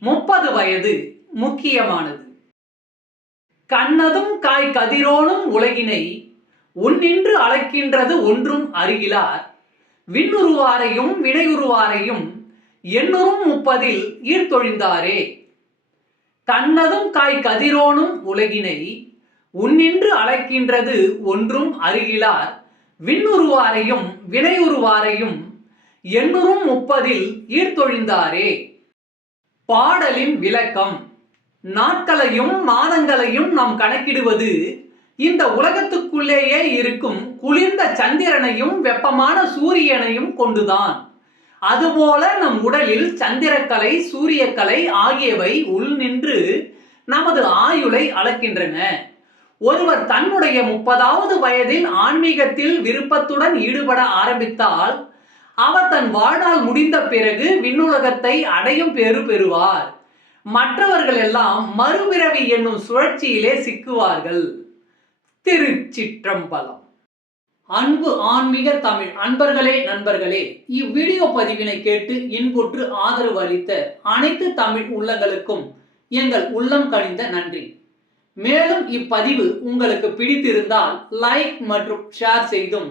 முப்பது வயது முக்கியமானது. கண்ணதும் காய் கதிரோனும் உலகினை உன்னின்று அழைக்கின்றது ஒன்றும் அருகிலார். விண்ணுருவாரையும் வினையுருவாரையும் எண்ணுறும் முப்பதில் ஈர்த்தொழிந்தாரே. கண்ணதும் காய் கதிரோனும் உலகினை உன்னின்று அழைக்கின்றது ஒன்றும் அருகிலார். விண்ணுருவாரையும் வினையுருவாரையும் எண்ணுறும் முப்பதில் ஈர்த்தொழிந்தாரே. பாடலின் விளக்கம். நாட்களையும் மாதங்களையும் நாம் கணக்கிடுவது இந்த உலகத்துக்குள்ளேயே இருக்கும் குளிர்ந்த சந்திரனையும் வெப்பமான சூரியனையும் கொண்டுதான். அதுபோல நம் உடலில் சந்திரக்கலை சூரியக்கலை ஆகியவை உள் நின்று நமது ஆயுளை அளக்கின்றன. ஒருவர் தன்னுடைய முப்பதாவது வயதில் ஆன்மீகத்தில் விருப்பத்துடன் ஈடுபட ஆரம்பித்தால் அவர் தன் வாழ்நாள் முடிந்த பிறகு விண்ணுலகத்தை அடையும் பேறு பெறுவார். மற்றவர்கள் எல்லாம் மறுபிறவி என்னும் சுழற்சியிலே சிக்குவார்கள். திருச்சிற்றம்பலம். அன்பு ஆன்மீக தமிழ். அன்பர்களே நண்பர்களே இவ்வீடியோ பதிவினை கேட்டு இன்புற்று ஆதரவு அளித்த அனைத்து தமிழ் உள்ளங்களுக்கும் எங்கள் உள்ளம் கணிந்த நன்றி. மேலும் இப்பதிவு உங்களுக்கு பிடித்திருந்தால் லைக் மற்றும் ஷேர் செய்தும்